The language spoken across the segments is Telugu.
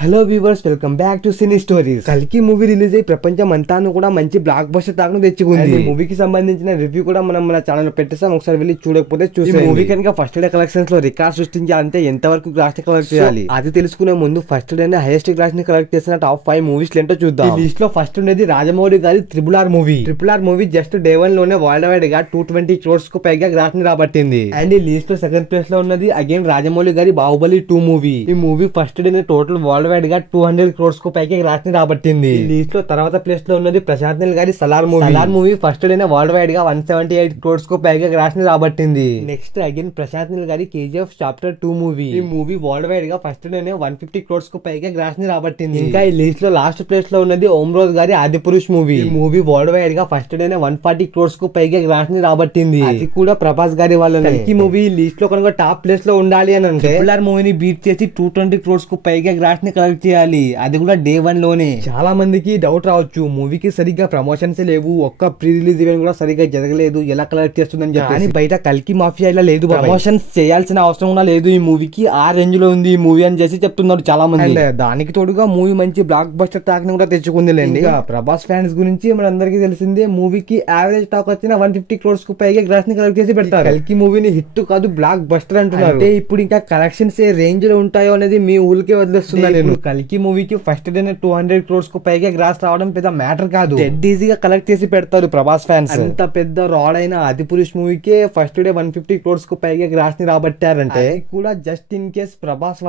Hello viewers, welcome back to cine stories. కల్కి మూవీ రిలీజ్ అయ్యి ప్రపంచం అంతా కూడా మంచి బ్లాక్ బస్టర్ తాకను తెచ్చుకుంది. ఈ మూవీకి సంబంధించిన రివ్యూ కూడా మనం మన ఛానల్ లో పెట్టేసాం. ఒకసారి వెళ్ళి చూడకపోతే చూసే. మూవీ కనుక ఫస్ట్ డే కలెక్షన్స్ లో రికార్డ్ సృష్టించాలంటే ఎంత వరకు గ్రాస్ ని కలెక్ట్ చేయాలి అది తెలుసుకునే ముందు ఫస్ట్ డే హైయెస్ట్ గ్రాస్ ని కలెక్ట్ చేసిన టాప్ 5 మూవీస్ ఏంటో చూద్దాం. ఈ లిస్ట్ లో ఫస్ట్ ఉండేది రాజమౌళి గారి triple R movie. Triple R movie just day 1 లోనే వరల్డ్ వైడ్ గా 220 crores కు పైగా గ్రాస్ ని రాబట్టింది. అండ్ ఈ లిస్ట్ లో సెకండ్ ప్లేస్ లో ఉన్నది అగైన్ రాజమౌళి గారి బాహుబలి 2 మూవీ. ఈ movie first day total world wide గా 200 crores కు పైకి గ్రాస్ ని రాబట్టింది. లిస్ట్ లో తర్వాత ప్లేస్ లో ఉన్నది ప్రశాంత్ నీల్ గారి Salaar movie. Salaar movie first day world wide గా 178 crores కు పైగా గ్రాస్ ని రాబట్టింది. నెక్స్ట్ అగైన్ ప్రశాంత్ నీల్ గారి KGF చాప్టర్ 2 మూవీ. ఈ మూవీ వరల్డ్ వైడ్ గా ఫస్ట్ డే 150 crores కు పైగా గ్రాస్ ని రాబట్టింది. ఇంకా ఈ లిస్ట్ లో లాస్ట్ ప్లేస్ లో ఉన్నది ఓం రోజ్ గారి ఆదిపురుష్ మూవీ. ఈ మూవీ వరల్డ్ వైడ్ గా ఫస్ట్ డే 140 crores కు పైగా గ్రాస్ ని రాబట్టింది. అది కూడా ప్రభాస్ గారి వల్లనే. ఈ మూవీ లిస్ట్ లో కనుక టాప్ ప్లేస్ లో ఉండాలి అని అంటే ట్రిపుల్ ఆర్ మూవీని బీట్ చేసి 220 crores కు పైగా గ్రాస్ ని కలెక్ట్ చేయాలి. అది కూడా డే 1 లోనే. చాలా మందికి డౌట్ రావచ్చు, మూవీకి సరిగ్గా ప్రమోషన్స్ లేవు, ఒక్క ప్రీ రిలీజ్ ఈవెంట్ కూడా సరిగ్గా జరగలేదు, ఎలా కలెక్ట్ చేస్తుందని చెప్పి. కానీ బయట కల్కి మాఫియా ఇలా లేదు, ప్రమోషన్స్ చేయాల్సిన అవసరం కూడా లేదు, ఈ మూవీకి ఆ రేంజ్ లో ఉంది ఈ మూవీ అని చేసి చెప్తున్నారు చాలా మంది. దానికి తోడుగా మూవీ మంచి బ్లాక్ బస్టర్ టాక్ ని కూడా తెచ్చుకుంది లేండి. ప్రభాస్ ఫ్యాన్స్ గురించి మనందరికీ తెలిసిందే, మూవీకి యావరేజ్ టాక్ వచ్చిన 150 crores కు పైగా గ్రాస్ ని కలెక్ట్ చేసి పెడతారు. కల్కి మూవీని హిట్ కాదు బ్లాక్ బస్టర్ అంటున్నారు. అంటే ఇప్పుడు ఇంకా కలెక్షన్స్ ఏ రేంజ్ లో ఉంటాయో అనేది మీ ఊరికే వదిలేస్తున్నా నేను. కల్కి మూవీకి ఫస్ట్ డే 200 crores కు పైగా గ్రాస్ రావడం పెద్ద మ్యాటర్ కాదు, డెడ్ ఈజీగా కలెక్ట్ చేసి పెడతారు ప్రభాస్ ఫ్యాన్స్. అంత పెద్ద రాడ్ అయిన ఆదిపురుష్ మూవీకే ఫస్ట్ డే 150 crores కు పైగా గ్రాస్ ని రాబట్టారంటే కూడా జస్ట్ ఇన్ కేస్ ప్రభాస్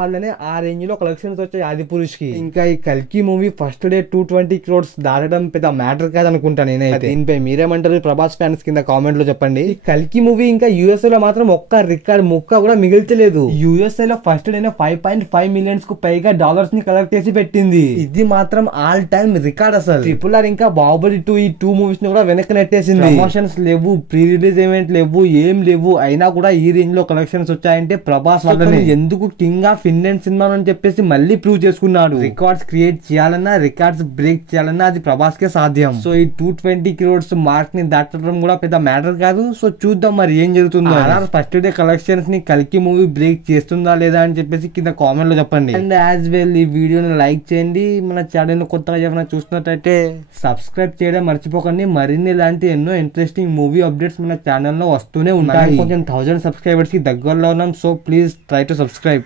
వాళ్ళనే ఆ రేంజ్ లో కలెక్షన్స్ వచ్చాయి ఆదిపురుష్ కి. ఇంకా ఈ కల్కి మూవీ ఫస్ట్ డే 220 crores దాటడం పెద్ద మ్యాటర్ కాదు అనుకుంటా నేనైతే. దీనిపై మీరేమంటారు ప్రభాస్ ఫ్యాన్స్ కింద కామెంట్ లో చెప్పండి. ఈ కల్కి మూవీ ఇంకా యూఎస్ఏ లో మాత్రం ఒక్క రికార్డ్ ముక్క కూడా మిగిల్చలేదు. యూఎస్ఏ లో ఫస్ట్ డే 5.5 million కు పైగా డాలర్స్ ని కలెక్ట్ చేసి పెట్టింది. ఇది మాత్రం ఆల్ టైమ్ రికార్డ్ అసలు. ట్రిపుల్ ఆర్ ఇంకా బాహుబలి 2 ఈ 2 మూవీస్ ని కూడా వెనక్కి నెట్టేసింది. ప్రమోషన్స్ లేవు, ప్రీ రిలీజ్ ఈవెంట్ లేవు, ఏం లేవు, అయినా కూడా ఈ రేంజ్ లో కలెక్షన్స్ వచ్చాయంటే ప్రభాస్ వల్లనే. ఎందుకు కింగ్ ఆఫ్ ఇండియన్ సినిమా అని చెప్పేసి మళ్ళీ ప్రూవ్ చేసుకున్నాడు. రికార్డ్స్ క్రియేట్ చేయాలన్నా, రికార్డ్స్ బ్రేక్ చేయాలన్నా అది ప్రభాస్ కే సాధ్యం. సో ఈ 220 crores మార్క్ ని దాటడం కూడా పెద్ద మ్యాటర్ కాదు. సో చూద్దాం మరి ఏం జరుగుతుందో. ఫస్ట్ డే కలెక్షన్స్ ని కల్కి మూవీ బ్రేక్ చేస్తుందా లేదా అని చెప్పేసి కింద కామెంట్ లో చెప్పండి. అండ్ యాజ్ వెల్ ఈ వీడియోని లైక్ చేయండి. మన ఛానల్ కొత్తగా ఏమైనా చూస్తున్నట్టయితే సబ్స్క్రైబ్ చేయడం మర్చిపోకండి. మరిన్ని ఇలాంటి ఎన్నో ఇంట్రెస్టింగ్ మూవీ అప్డేట్స్ మన ఛానల్లో వస్తూనే ఉంటాయి. కొంచెం 1000 subscribers కి దగ్గరలో ఉన్నాం. So please try to subscribe.